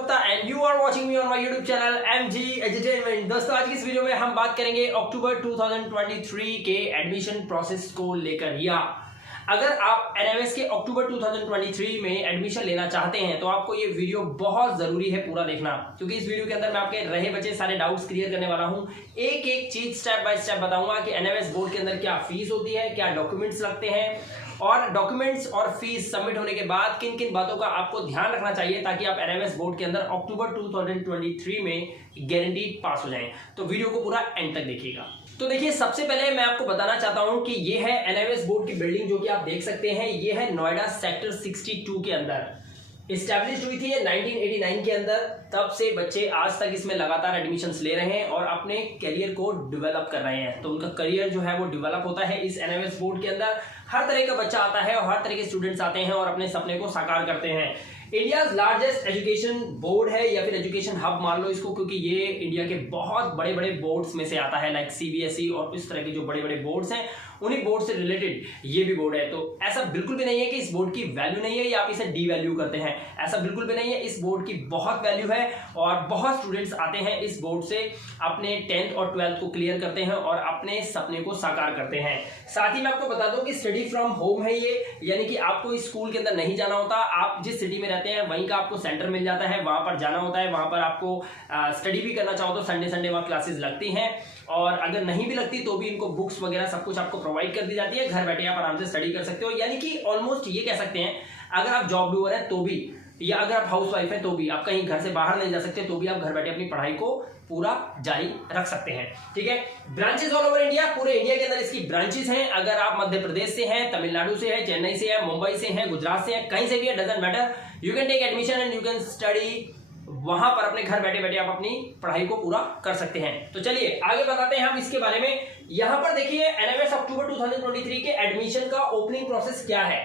Gupta and you are watching me on my YouTube channel MG entertainment. दोस्तों आज की इस वीडियो में हम बात करेंगे अक्टूबर 2023 के एडमिशन प्रोसेस को लेकर। या अगर आप NMS के अक्टूबर 2023 में एडमिशन लेना चाहते हैं तो आपको ये वीडियो बहुत जरूरी है पूरा देखना, क्योंकि इस वीडियो के अंदर मैं आपके रहे बचे सारे डाउट्स क्लियर करने वाला हूँ। एक एक चीज स्टेप बाय स्टेप बताऊंगा कि NMS बोर्ड के अंदर क्या फीस होती है, क्या डॉक्यूमेंट्स लगते हैं और डॉक्यूमेंट्स और फीस सबमिट होने के बाद किन किन बातों का आपको ध्यान रखना चाहिए ताकि आप NMS बोर्ड के अंदर अक्टूबर 2023 में गारंटीड पास हो जाएं। तो वीडियो को पूरा एंड तक देखिएगा। तो देखिए, सबसे पहले मैं आपको बताना चाहता हूं कि ये है NMS बोर्ड की बिल्डिंग जो कि आप देख सकते हैं। ये है नोएडा सेक्टर 62 के अंदर इस्टेब्लिश हुई थी ये 1989 के अंदर। तब से बच्चे आज तक इसमें लगातार एडमिशन्स ले रहे हैं और अपने करियर को डेवलप कर रहे हैं। तो उनका करियर जो है वो डेवलप होता है इस NMS बोर्ड के अंदर। हर तरह का बच्चा आता है और हर तरह के स्टूडेंट्स आते हैं और अपने सपने को साकार करते हैं। इंडियाज लार्जेस्ट एजुकेशन बोर्ड है या फिर एजुकेशन हब मान लो इसको, क्योंकि ये इंडिया के बहुत बड़े बड़े बोर्ड्स में से आता है, लाइक CBSE और इस तरह के जो बड़े बड़े बोर्ड्स हैं उन्हीं बोर्ड से रिलेटेड ये भी बोर्ड है। तो ऐसा बिल्कुल भी नहीं है कि इस बोर्ड की वैल्यू नहीं है या आप इसे डी वैल्यू करते हैं, ऐसा बिल्कुल भी नहीं है। इस बोर्ड की बहुत वैल्यू है और बहुत स्टूडेंट्स आते हैं इस बोर्ड से, अपने 10th और 12th को क्लियर करते हैं और अपने सपने को साकार करते हैं। साथ ही मैं आपको बता दूं कि स्टडी फ्रॉम होम है ये, यानी कि आपको इस स्कूल के अंदर नहीं जाना होता। आप जिस सिटी में रहते हैं वहीं का आपको सेंटर मिल जाता है, वहां पर जाना होता है। वहां पर आपको स्टडी भी करना चाहो तो संडे वहां क्लासेस लगती हैं, और अगर नहीं भी लगती तो भी इनको बुक्स वगैरह सब कुछ आपको प्रोवाइड कर दी जाती है। घर बैठे आप आराम से स्टडी कर सकते हो। यानी कि ऑलमोस्ट ये कह सकते हैं, अगर आप जॉब डूअर हैं तो भी, या अगर आप हाउस वाइफ हैं तो भी, आप कहीं घर से बाहर नहीं जा सकते तो भी आप घर बैठे अपनी पढ़ाई को पूरा जारी रख सकते हैं। ठीक है, ब्रांचेस ऑल ओवर इंडिया, पूरे इंडिया के अंदर इसकी ब्रांचेस हैं। अगर आप मध्य प्रदेश से हैं, तमिलनाडु से हैं, चेन्नई से हैं, मुंबई से हैं, गुजरात से हैं, कहीं से भी है, doesn't matter, you can take admission and you can study. वहां पर अपने घर बैठे बैठे आप अपनी पढ़ाई को पूरा कर सकते हैं। तो चलिए आगे बताते हैं हम इसके बारे में। यहां पर देखिए NMS अक्टूबर 2023 के एडमिशन का ओपनिंग प्रोसेस क्या है।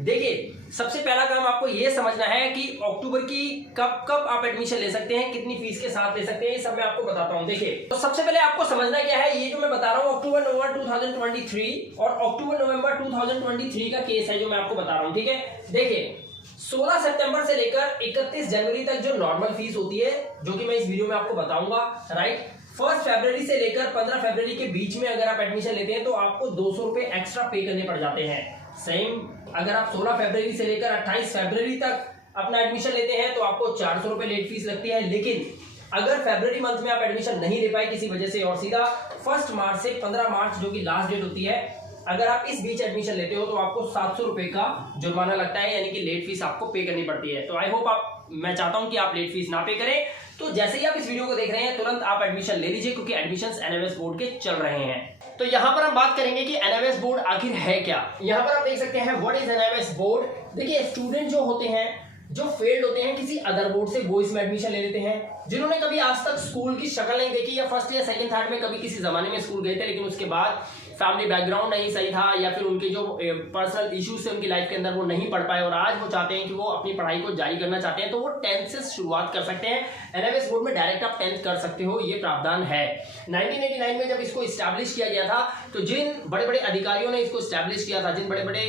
देखिए, सबसे पहला काम आपको यह समझना है कि अक्टूबर की कब आप एडमिशन ले सकते हैं, कितनी फीस के साथ ले सकते हैं, ये सब मैं आपको बताता हूं। देखिए, तो सबसे पहले आपको समझना क्या है, ये जो मैं बता रहा हूं अक्टूबर नवंबर 2023 और अक्टूबर नवंबर 2023 का केस है जो मैं आपको बता रहा हूं। ठीक है, देखिए 16 सितंबर से लेकर 31 जनवरी तक जो नॉर्मल फीस होती है, जो कि मैं इस वीडियो में आपको बताऊंगा, राइट। 1 फरवरी से लेकर 15 फरवरी के बीच में अगर आप एडमिशन लेते हैं तो आपको 200 रुपए एक्स्ट्रा पे करने पड़ जाते हैं। सेम अगर आप 16 फरवरी से लेकर 28 फरवरी तक अपना एडमिशन लेते हैं तो आपको 400 रुपए लेट फीस लगती है। लेकिन अगर फरवरी मंथ में आप एडमिशन नहीं ले पाए किसी वजह से और सीधा 1 मार्च से 15 मार्च जो कि लास्ट डेट होती है, अगर आप इस बीच एडमिशन लेते हो तो आपको 700 रुपए का जुर्माना लगता है, यानी कि लेट फीस आपको पे करनी पड़ती है। तो आई होप मैं चाहता हूं कि आप लेट फीस ना पे करें। तो जैसे ही आप इस वीडियो को देख रहे हैं तुरंत आप एडमिशन ले लीजिए, क्योंकि एडमिशंस NMS बोर्ड के चल रहे हैं। तो यहां पर हम बात करेंगे कि NMS बोर्ड आखिर है क्या। यहां पर आप देख सकते हैं व्हाट इज NMS बोर्ड। देखिए, स्टूडेंट जो होते हैं, जो फेल्ड होते हैं किसी अदर बोर्ड से, वो इसमें एडमिशन ले लेते हैं। जिन्होंने कभी आज तक स्कूल की शक्ल नहीं देखी, या फर्स्ट या सेकंड थर्ड में कभी किसी जमाने में स्कूल गए थे लेकिन उसके बाद फैमिली बैकग्राउंड नहीं सही था, या फिर उनके जो पर्सनल इश्यूज थे उनकी लाइफ के अंदर वो नहीं पढ़ पाए और आज वो चाहते हैं कि वो अपनी पढ़ाई को जारी करना चाहते हैं, तो वो 10th से शुरुआत कर सकते हैं। NMS बोर्ड में डायरेक्ट आप 10th कर सकते हो, ये प्रावधान है। 1989 में जब इसको इस्टेब्लिश किया गया था तो जिन बड़े बड़े अधिकारियों ने इसको इस्टेब्लिश किया था, जिन बड़े बड़े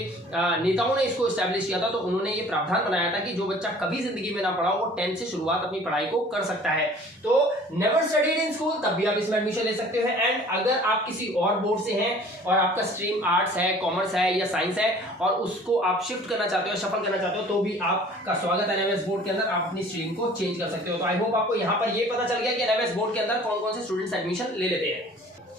नेताओं ने इसको इस्टेब्लिश किया था, तो उन्होंने ये प्रावधान बनाया था कि जो बच्चा कभी जिंदगी में ना पढ़ा वो 10th से शुरुआत अपनी पढ़ाई को कर सकता है। तो नेवर स्टडीड इन स्कूल, तब भी आप इसमें एडमिशन ले सकते हो। एंड अगर आप किसी और बोर्ड से हैं और आपका स्ट्रीम आर्ट्स है, कॉमर्स है या साइंस है और उसको आप शिफ्ट करना चाहते हो, शफल करना चाहते हो, तो भी आपका स्वागत है NMS बोर्ड के अंदर, आप अपनी स्ट्रीम को चेंज कर सकते हो। तो आई होप आपको यहां पर ये पता चल गया कि NMS बोर्ड के अंदर कौन कौन से स्टूडेंट्स एडमिशन ले लेते हैं।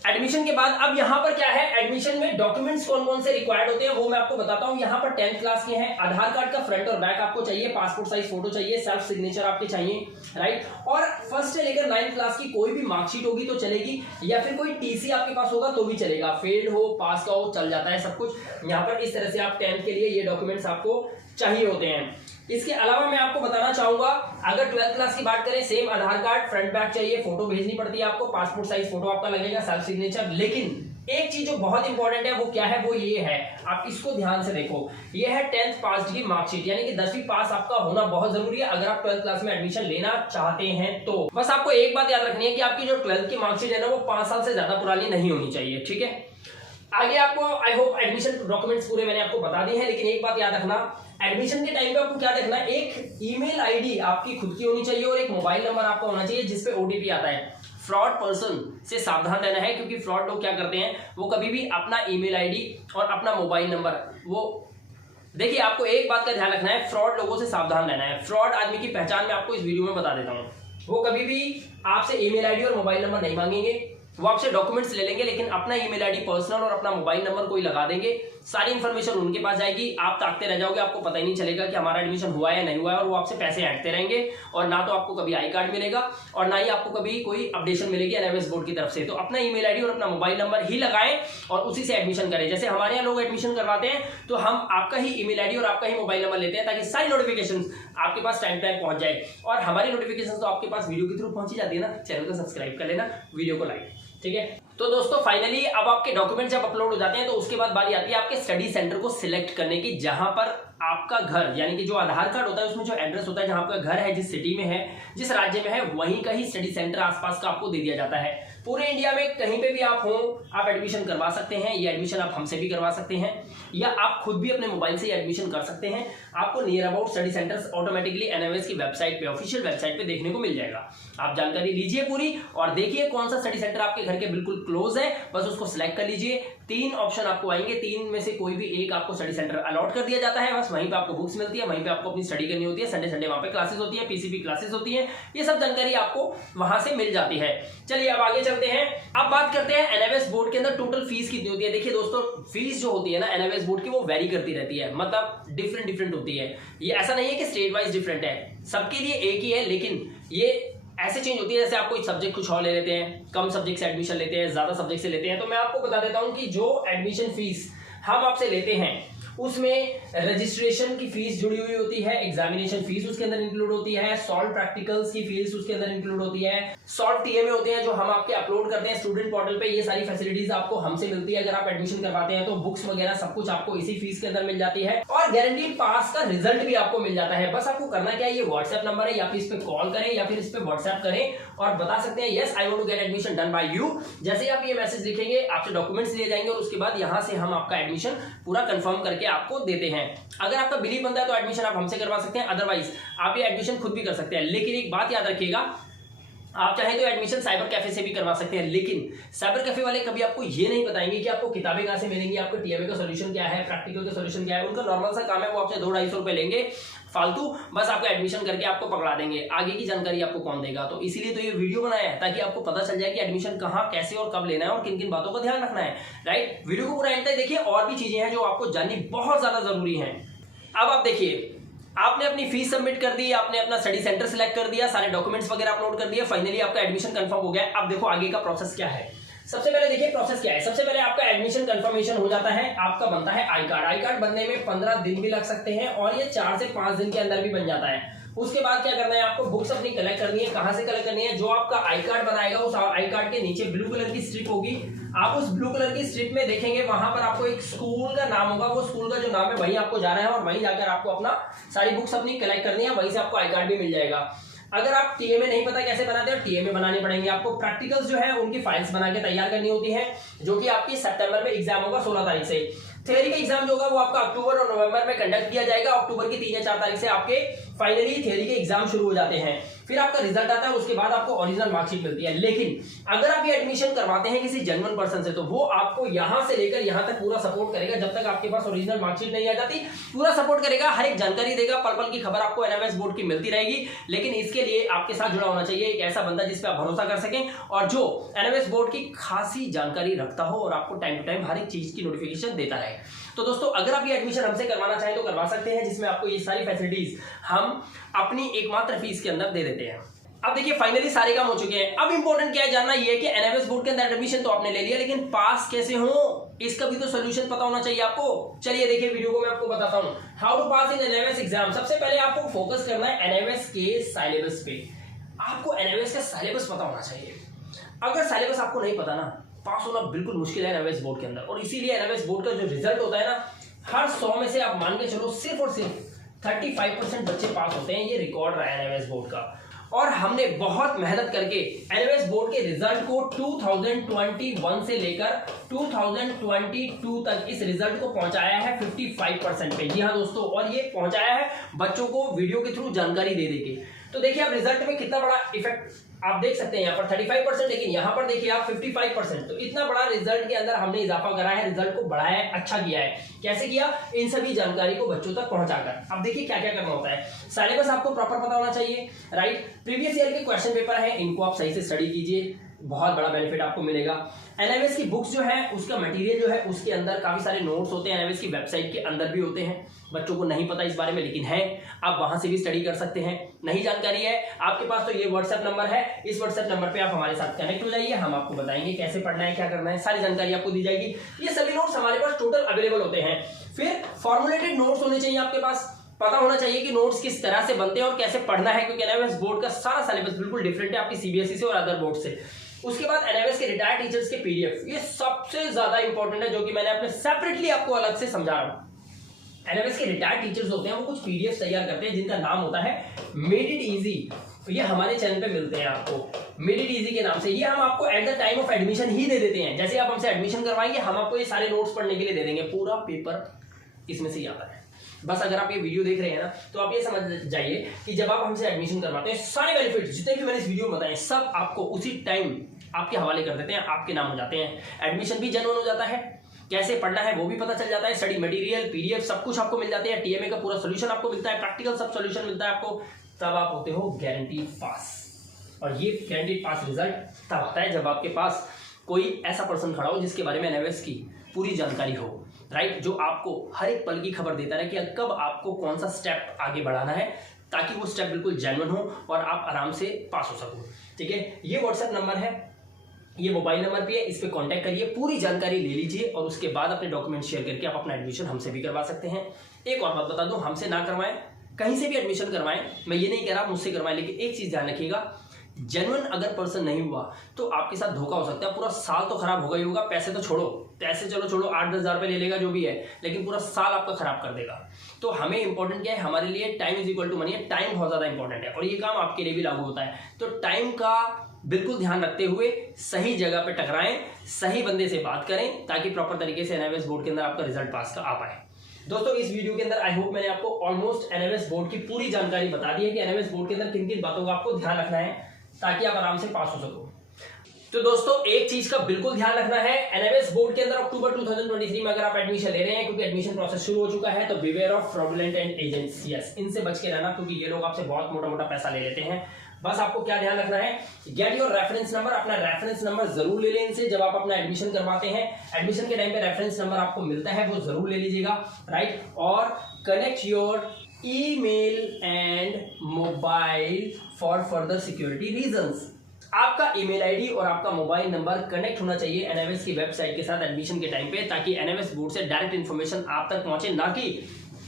एडमिशन के बाद अब यहां पर क्या है, एडमिशन में डॉक्यूमेंट्स कौन कौन से रिक्वायर्ड होते हैं वो मैं आपको बताता हूं। यहां पर 10th क्लास के हैं, आधार कार्ड का फ्रंट और बैक आपको चाहिए, पासपोर्ट साइज फोटो चाहिए, सेल्फ सिग्नेचर आपके चाहिए, राइट। और फर्स्ट से लेकर 9th क्लास की कोई भी मार्कशीट होगी तो चलेगी, या फिर कोई TC आपके पास होगा तो भी चलेगा, फेल्ड हो पास का हो चल जाता है सब कुछ। यहां पर इस तरह से आप 10th के लिए ये डॉक्यूमेंट्स आपको चाहिए होते हैं। इसके अलावा मैं आपको बताना चाहूंगा, अगर 12th क्लास की बात करें, सेम आधार कार्ड फ्रंट बैक चाहिए, फोटो भेजनी पड़ती है आपको, पासपोर्ट साइज फोटो आपका लगेगा, सेल्फ सिग्नेचर। लेकिन एक चीज जो बहुत इंपॉर्टेंट है वो क्या है, वो ये है, आप इसको ध्यान से देखो, ये है 10th पास की मार्कशीट, यानी कि 10वीं पास आपका होना बहुत जरूरी है अगर आप 12th क्लास में एडमिशन लेना चाहते हैं। तो बस आपको एक बात याद रखनी है कि आपकी जो 12th की मार्कशीट है ना वो 5 साल से ज्यादा पुरानी नहीं होनी चाहिए। ठीक है, आगे आपको आई होप एडमिशन डॉक्यूमेंट्स पूरे मैंने आपको बता दिए हैं, लेकिन एक बात याद रखना, एडमिशन के टाइम पे आपको क्या देखना है, एक ईमेल आईडी आपकी खुद की होनी चाहिए और एक मोबाइल नंबर आपका होना चाहिए जिसपे ओटीपी आता है। फ्रॉड पर्सन से सावधान रहना है, क्योंकि फ्रॉड लोग क्या करते हैं, वो कभी भी अपना ईमेल आईडी और अपना मोबाइल नंबर, वो देखिए आपको एक बात का ध्यान रखना है, फ्रॉड लोगों से सावधान रहना है। फ्रॉड आदमी की पहचान मैं आपको इस वीडियो में बता देता हूँ। वो कभी भी आपसे ईमेल आईडी और मोबाइल नंबर नहीं मांगेंगे, वो आपसे डॉक्यूमेंट्स ले लेंगे, लेकिन अपना ईमेल आईडी पर्सनल और अपना मोबाइल नंबर कोई लगा देंगे, सारी इंफॉर्मेशन उनके पास जाएगी, आप ताकते रह जाओगे, आपको पता ही नहीं चलेगा कि हमारा एडमिशन हुआ है या नहीं हुआ है, और वो आपसे पैसे ऐंठते रहेंगे, और ना तो आपको कभी आई कार्ड मिलेगा और ना ही आपको कभी कोई अपडेशन मिलेगी एनएमएस बोर्ड की तरफ से। तो अपना ईमेल आईडी और अपना मोबाइल नंबर ही लगाएं और उसी से एडमिशन करें। जैसे हमारे यहाँ लोग एडमिशन करवाते हैं तो हम आपका ही ईमेल आईडी और आपका ही मोबाइल नंबर लेते हैं, ताकि सारी नोटिफिकेशन आपके पास टाइम टाइम पहुंच जाए। और हमारी नोटिफिकेशन तो आपके पास वीडियो के थ्रू पहुंची जाती है ना, चैनल को सब्सक्राइब कर लेना, वीडियो को लाइक, ठीक है। तो दोस्तों फाइनली अब आपके डॉक्यूमेंट जब अपलोड हो जाते हैं तो उसके बाद बारी आती है आपके स्टडी सेंटर को सिलेक्ट करने की, जहां पर आपका घर यानी कि जो आधार कार्ड होता है उसमें जो एड्रेस होता है, जहां आपका घर है, जिस सिटी में है, जिस राज्य में है, वहीं का ही स्टडी सेंटर आसपास का आपको दे दिया जाता है। पूरे इंडिया में कहीं पे भी आप हो, आप एडमिशन करवा सकते हैं। ये एडमिशन आप हमसे भी करवा सकते हैं या आप खुद भी अपने मोबाइल से एडमिशन कर सकते हैं। आपको near about study centres automatically NMS की वेबसाइट पे, ऑफिशियल वेबसाइट पे देखने को मिल जाएगा। आप जानकारी लीजिए पूरी और देखिए कौन सा स्टडी सेंटर आपके घर के बिल्कुल क्लोज है, बस उसको सिलेक्ट कर लीजिए। 3 ऑप्शन आपको आएंगे, 3 में से कोई भी एक आपको स्टडी सेंटर अलॉट कर दिया जाता है। बस वहीं पे आपको बुक्स मिलती है, वहीं पे आपको अपनी स्टडी करनी होती है। संडे वहां पे क्लासेस होती है, पीसीबी क्लासेस होती है, ये सब जानकारी आपको वहां से मिल जाती है। चलिए अब आगे चलते हैं। अब बात करते हैं एनएमएस बोर्ड के अंदर टोटल फीस कितनी होती है। देखिए दोस्तों, फीस जो होती है ना एनएमएस बोर्ड की, वो वेरी करती रहती है, मतलब डिफरेंट होती है। ये ऐसा नहीं है कि स्टेट वाइज डिफरेंट है, सबके लिए एक ही है, लेकिन ये ऐसे चेंज होती है जैसे आप कोई सब्जेक्ट कुछ और ले लेते हैं, कम सब्जेक्ट से एडमिशन लेते हैं, ज्यादा सब्जेक्ट से लेते हैं। तो मैं आपको बता देता हूं कि जो एडमिशन फीस हम आपसे लेते हैं उसमें रजिस्ट्रेशन की फीस जुड़ी हुई होती है, एग्जामिनेशन फीस उसके अंदर इंक्लूड होती है, सॉल्व प्रैक्टिकल्स की फीस उसके अंदर इंक्लूड होती है, सॉल्व टीएमए होते हैं जो हम आपके अपलोड करते हैं स्टूडेंट पोर्टल पे। ये सारी फैसिलिटीज आपको हमसे मिलती है अगर आप एडमिशन करवाते हैं तो। बुक्स वगैरह सब कुछ आपको इसी फीस के अंदर मिल जाती है और गारंटीड पास का रिजल्ट भी आपको मिल जाता है। बस आपको करना क्या है, ये व्हाट्सएप नंबर है, या फिर इस पे कॉल करें या फिर इस पे व्हाट्सएप करें और बता सकते हैं yes I want to get admission done by you. जैसे ही आप ये मैसेज लिखेंगे आपसे डॉक्यूमेंट्स लिए जाएंगे और उसके बाद यहां से हम आपका एडमिशन पूरा कंफर्म करके आपको देते हैं। अगर आपका बिलीव बनता है तो एडमिशन आप हमसे करवा सकते हैं, अदरवाइज आप ये एडमिशन खुद भी कर सकते हैं। लेकिन एक बात याद रखिएगा, आप चाहें तो एडमिशन साइबर कैफे से भी करवा सकते हैं, लेकिन साइबर कैफे वाले कभी आपको ये नहीं बताएंगे कि आपको किताबें कहां से मिलेंगी, आपको टीएमए का सॉल्यूशन क्या है, प्रैक्टिकल का सॉल्यूशन क्या है। उनका नॉर्मल सा काम है, वो आपसे 200-250 रुपए लेंगे फालतू, बस आपका एडमिशन करके आपको पकड़ा देंगे। आगे की जानकारी आपको कौन देगा। तो इसीलिए तो ये वीडियो बनाया है ताकि आपको पता चल जाए कि एडमिशन कहां, कैसे और कब लेना है और किन किन बातों का ध्यान रखना है। राइट, वीडियो को पूरा एंड तक देखिए, और भी चीजें हैं जो आपको जाननी बहुत ज्यादा जरूरी है। अब आप देखिए, आपने अपनी फीस सबमिट कर दी, आपने अपना स्टडी सेंटर सिलेक्ट कर दिया, सारे डॉक्यूमेंट्स वगैरह अपलोड कर दिए, फाइनली आपका एडमिशन कंफर्म हो गया। अब देखो आगे का प्रोसेस क्या है। सबसे पहले देखिए प्रोसेस क्या है। सबसे पहले आपका एडमिशन कंफर्मेशन हो जाता है, आपका बनता है आई कार्ड। आई कार्ड बनने में 15 दिन भी लग सकते हैं और ये 4 से 5 दिन के अंदर भी बन जाता है। उसके बाद क्या करना है, आपको बुक्स अपनी कलेक्ट करनी है। कहां से कलेक्ट करनी है, जो आपका आई कार्ड बनाएगा उस आई कार्ड के नीचे ब्लू कलर की स्ट्रिप होगी। आप उस ब्लू कलर की स्ट्रिप में देखेंगे, वहां पर आपको एक स्कूल का नाम होगा, वो स्कूल का जो नाम है वहीं आपको जाना है और वहीं जाकर आपको अपना सारी बुक्स अपनी कलेक्ट करनी है, वहीं से आपको आई कार्ड भी मिल जाएगा। अगर आप टीएमए नहीं पता कैसे बनाते हैं, टीएमए बनाने पड़ेंगे आपको। प्रैक्टिकल्स जो है उनकी फाइल्स बना के तैयार करनी होती है, जो कि आपकी सितंबर में एग्जाम होगा 16 तारीख से। थियरी का एग्जाम जो होगा वो आपका अक्टूबर और नवंबर में कंडक्ट किया जाएगा। अक्टूबर की 3 या 4 तारीख से आपके फाइनली थियरी के एग्जाम शुरू हो जाते हैं, फिर आपका रिजल्ट आता है, उसके बाद आपको ओरिजिनल मार्कशीट मिलती है। लेकिन अगर आप ये एडमिशन करवाते हैं किसी जेन्युइन पर्सन से, तो वो आपको यहां से लेकर यहां तक पूरा सपोर्ट करेगा। जब तक आपके पास ओरिजिनल मार्कशीट नहीं आ जाती, पूरा सपोर्ट करेगा, हर एक जानकारी देगा, पल पल की खबर आपको एनएमएस बोर्ड की मिलती रहेगी। लेकिन इसके लिए आपके साथ जुड़ा होना चाहिए एक ऐसा बंदा जिस पे आप भरोसा कर सकें और जो एनएमएस बोर्ड की खासी जानकारी रखता हो और आपको टाइम टू टाइम हर एक चीज की नोटिफिकेशन देता रहे। तो दोस्तों, अगर आप ये एडमिशन हमसे करवाना चाहें तो करवा सकते हैं, जिसमें आपको ये सारी फैसिलिटीज हम अपनी एकमात्र फीस के अंदर दे देते हैं। अब देखिए फाइनली सारे काम हो चुके हैं। अब इंपॉर्टेंट क्या है जानना, ये है कि एनएमएस बोर्ड के अंदर एडमिशन तो आपने ले लिया, लेकिन पास कैसे हो इसका भी तो सोल्यूशन पता होना चाहिए आपको। चलिए देखिए वीडियो को मैं आपको बताता हूं how to pass in NMS exam. सबसे पहले आपको फोकस करना है एनएमएस के सिलेबस पे। आपको एनएमएस का सिलेबस पता होना चाहिए। अगर सिलेबस आपको नहीं पता ना, पास होना बिल्कुल मुश्किल है एनएमएस बोर्ड के अंदर। और इसीलिए एनएमएस बोर्ड का जो रिजल्ट होता है ना, हर 100 में से आप मान के चलो सिर्फ और सिर्फ 35% बच्चे पास होते हैं। ये रिकॉर्ड रहा है एनएमएस बोर्ड का। और हमने बहुत मेहनत करके एनएमएस बोर्ड के रिजल्ट को 2021 से लेकर 2022 तक इस रिजल्ट को पहुंचाया है 55% पे। जी हाँ दोस्तों, और ये पहुंचाया है बच्चों को वीडियो के थ्रू जानकारी दे देके। तो देखिए आप रिजल्ट में कितना बड़ा इफेक्ट आप देख सकते हैं, यहाँ पर 35%, लेकिन यहाँ पर देखिए आप 55%। तो इतना बड़ा रिजल्ट के अंदर हमने इजाफा करा है, रिजल्ट को बढ़ाया है, अच्छा किया है। कैसे किया? इन सभी जानकारी को बच्चों तक पहुंचाकर। अब देखिए क्या क्या करना होता है। सिलेबस आपको प्रॉपर पता होना चाहिए, राइट। प्रीवियस ईयर के क्वेश्चन पेपर है, इनको आप सही से स्टडी कीजिए, बहुत बड़ा बेनिफिट आपको मिलेगा। एनएमएस की बुक्स जो है, उसका मटेरियल जो है, उसके अंदर काफी सारे नोट्स होते हैं, एनएमएस की वेबसाइट के अंदर भी होते हैं। बच्चों को नहीं पता इस बारे में, लेकिन है, आप वहां से भी स्टडी कर सकते हैं। नहीं जानकारी है आपके पास तो ये व्हाट्सएप नंबर है, इस व्हाट्सएप नंबर पे आप हमारे साथ कनेक्ट हो जाइए, हम आपको बताएंगे कैसे पढ़ना है, क्या करना है, सारी जानकारी आपको दी जाएगी। ये सभी नोट्स हमारे पास टोटल अवेलेबल होते हैं। फिर फॉर्मुलेटेड नोट्स होने चाहिए आपके पास, पता होना चाहिए कि नोट्स किस तरह से बनते हैं और कैसे पढ़ना है, क्योंकि एनएमएस बोर्ड का सारा सिलेबस बिल्कुल डिफरेंट है आपकी सीबीएसई से और अदर बोर्ड से। उसके बाद एनएमएस के रिटायर्ड टीचर्स के पीडीएफ, ये सबसे ज्यादा इंपॉर्टेंट है, जो कि मैंने अपने सेपरेटली आपको अलग से समझा रहा हूं। एनएमएस के रिटायर्ड टीचर्स होते हैं, वो कुछ पीडीएफ तैयार करते हैं जिनका नाम होता है मेड इट इजी। तो ये हमारे चैनल पे मिलते हैं आपको मेड इट इजी के नाम से। ये हम आपको at the time of admission ही दे देते हैं। जैसे आप हमसे एडमिशन करवाएंगे, हम आपको ये सारे नोट्स पढ़ने के लिए दे देंगे, पूरा पेपर इसमें से ही आता है। बस अगर आप ये वीडियो देख रहे हैं ना, तो आप ये समझ जाइए कि जब आप हमसे एडमिशन करवाते हैं, सारे बेनिफिट्स जितने भी मैंने इस वीडियो में बताए, सब आपको उसी टाइम आपके हवाले कर देते हैं, आपके नाम हो जाते हैं। एडमिशन भी जेन्युइन हो जाता है, कैसे पढ़ना है वो भी पता चल जाता है, स्टडी मटेरियल, पीडीएफ सब कुछ आपको मिल जाते हैं, टीएमए का पूरा सोल्यूशन आपको मिलता है, प्रैक्टिकल सब सोल्यूशन मिलता है आपको। तब आप होते हो गारंटीड पास। और ये गारंटीड पास रिजल्ट तब आता है जब आपके पास कोई ऐसा पर्सन खड़ा हो जिसके बारे में एनएमएस की पूरी जानकारी हो, राइट, जो आपको हर एक पल की खबर देता रहे कि कब आपको कौन सा स्टेप आगे बढ़ाना है, ताकि वो स्टेप बिल्कुल जेन्युइन हो और आप आराम से पास हो सको। ठीक है, ये व्हाट्सएप नंबर है, ये मोबाइल नंबर भी है, इस पे कांटेक्ट करिए, पूरी जानकारी ले लीजिए और उसके बाद अपने डॉक्यूमेंट शेयर करके आप अपना एडमिशन हमसे भी करवा सकते हैं। एक और बात बता दूं, हमसे ना करवाएं, कहीं से भी एडमिशन करवाएं, मैं ये नहीं कह रहा मुझसे करवाएं, लेकिन एक चीज ध्यान रखिएगा, जेन्युइन अगर पर्सन नहीं हुआ तो आपके साथ धोखा हो सकता है। पूरा साल तो खराब होगा ही होगा, पैसे तो छोड़ो, पैसे चलो छोड़ो, 8-10 हज़ार रुपये ले लेगा जो भी है, लेकिन पूरा साल आपका खराब कर देगा। तो हमें इंपॉर्टेंट क्या है, हमारे लिए time is equal to money है, टाइम बहुत ज्यादा इंपॉर्टेंट है और ये काम आपके लिए भी लागू होता है। तो टाइम का बिल्कुल ध्यान रखते हुए सही जगह पे टकराएं, सही बंदे से बात करें, ताकि प्रॉपर तरीके से एनएमएस बोर्ड के अंदर आपका रिजल्ट पास का आ पाए। दोस्तों इस वीडियो के अंदर आई होप मैंने आपको ऑलमोस्ट एनएमएस बोर्ड की पूरी जानकारी बता दी है कि एनएमएस बोर्ड के अंदर किन किन बातों का आपको ध्यान रखना है ताकि आप आराम से पास हो सको। तो दोस्तों एक चीज का बिल्कुल ध्यान रखना है, एनएमएस बोर्ड के अंदर अक्टूबर 2023 में अगर आप एडमिशन ले रहे हैं, क्योंकि एडमिशन प्रोसेस शुरू हो चुका है, तो beware of fraudulent and agents, yes, इनसे बच के रहना, क्योंकि ये लोग आपसे बहुत मोटा मोटा पैसा ले लेते हैं। बस आपको क्या ध्यान रखना है, गेट योर रेफरेंस नंबर, अपना रेफरेंस नंबर जरूर ले लें इनसे जब आप अपना एडमिशन करवाते हैं। एडमिशन के टाइम पे रेफरेंस नंबर आपको मिलता है, वो जरूर ले लीजिएगा, राइट। और connect your email and mobile for further security reasons. आपका ईमेल आईडी और आपका मोबाइल नंबर कनेक्ट होना चाहिए एनएमएस की वेबसाइट के साथ एडमिशन के टाइम पे, ताकि एनएमएस बोर्ड से डायरेक्ट इन्फॉर्मेशन आप तक पहुंचे, ना कि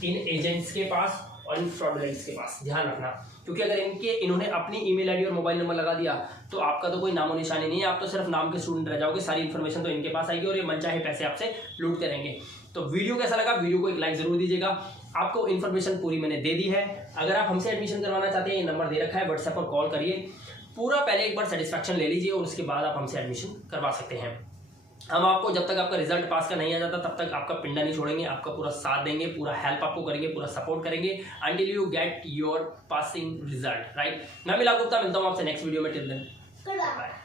इन एजेंट्स के पास और इन फ्रॉडुलेंट्स के पास। ध्यान रखना, क्योंकि अगर इन्होंने अपनी ईमेल आईडी और मोबाइल नंबर लगा दिया तो आपका तो कोई नामो निशानी नहीं है, आप तो सिर्फ नाम के स्टूडेंट रह जाओगे, सारी इन्फॉर्मेशन तो इनके पास आएगी और ये मनचाहे पैसे आपसे लूट करेंगे। तो वीडियो कैसा लगा, वीडियो को एक लाइक जरूर दीजिएगा। आपको इन्फॉर्मेशन पूरी मैंने दे दी है। अगर आप हमसे एडमिशन करवाना चाहते हैं, ये नंबर दे रखा है, व्हाट्सएप पर कॉल करिए, पूरा पहले एक बार सेटिस्फैक्शन ले लीजिए और उसके बाद आप हमसे एडमिशन करवा सकते हैं। हम आपको जब तक आपका रिजल्ट पास का नहीं आ जाता तब तक आपका पिंडा नहीं छोड़ेंगे, आपका पूरा साथ देंगे, पूरा हेल्प आपको करेंगे, पूरा सपोर्ट करेंगे until you get your passing result, right. मैं मिला गुप्ता, मिलता हूँ आपसे नेक्स्ट वीडियो में। Till then bye.